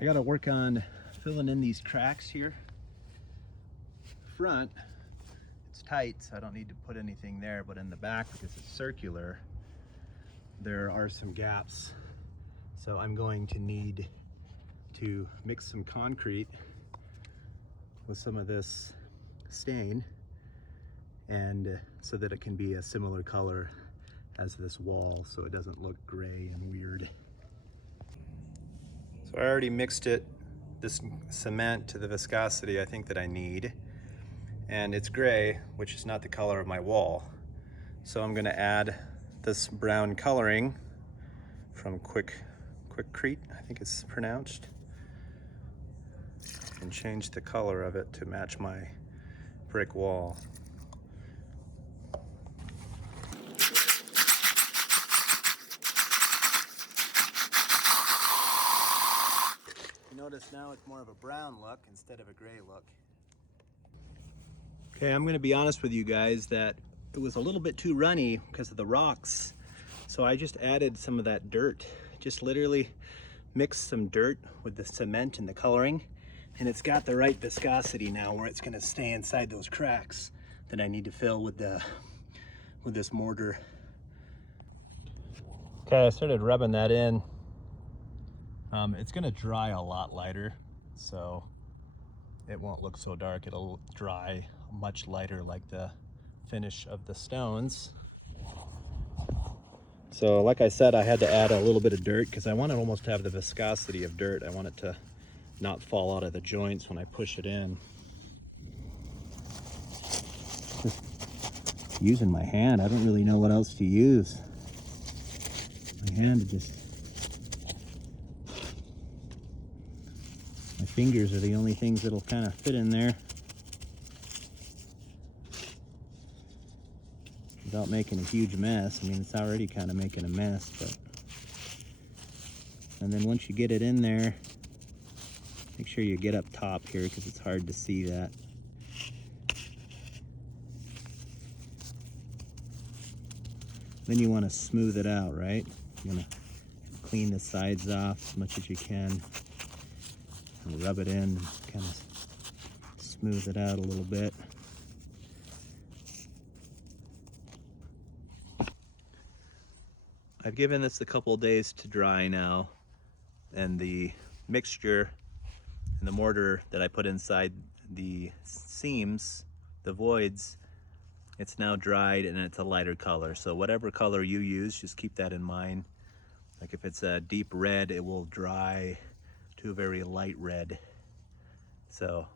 I got to work on filling in these cracks here. Front, it's tight, so I don't need to put anything there, but in the back, because it's circular, there are some gaps. So I'm going to need to mix some concrete with some of this stain, and so that it can be a similar color as this wall, so it doesn't look gray and weird. So I already mixed this cement to the viscosity I think that I need, and it's gray, which is not the color of my wall. So I'm going to add this brown coloring from Quickcrete, I think it's pronounced, and change the color of it to match my brick wall. You notice now it's more of a brown look instead of a gray look. Okay, I'm going to be honest with you guys that it was a little bit too runny because of the rocks. So I just added some of that dirt. Just literally mixed some dirt with the cement and the coloring, and it's got the right viscosity now where it's going to stay inside those cracks that I need to fill with this mortar. Okay, I started rubbing that in. It's going to dry a lot lighter, so it won't look so dark. It'll dry much lighter like the finish of the stones. So like I said, I had to add a little bit of dirt because I want it almost to have the viscosity of dirt. I want it to not fall out of the joints when I push it in. Just using my hand, I don't really know what else to use. My hand just... My fingers are the only things that'll kind of fit in there without making a huge mess. I mean, it's already kind of making a mess, but... And then once you get it in there, make sure you get up top here because it's hard to see that. Then you want to smooth it out, right? You want to clean the sides off as much as you can and rub it in and kind of smooth it out a little bit. I've given this a couple of days to dry now, and the mixture and the mortar that I put inside the seams, the voids, it's now dried and it's a lighter color. So whatever color you use, just keep that in mind. Like if it's a deep red, it will dry to a very light red. So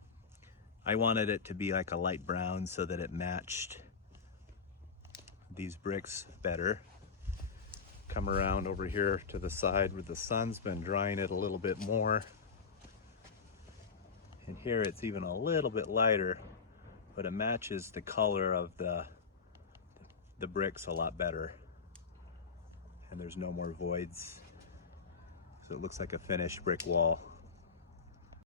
I wanted it to be like a light brown so that it matched these bricks better. Come around over here to the side where the sun's been drying it a little bit more. And here it's even a little bit lighter, but it matches the color of the bricks a lot better. And there's no more voids. So it looks like a finished brick wall.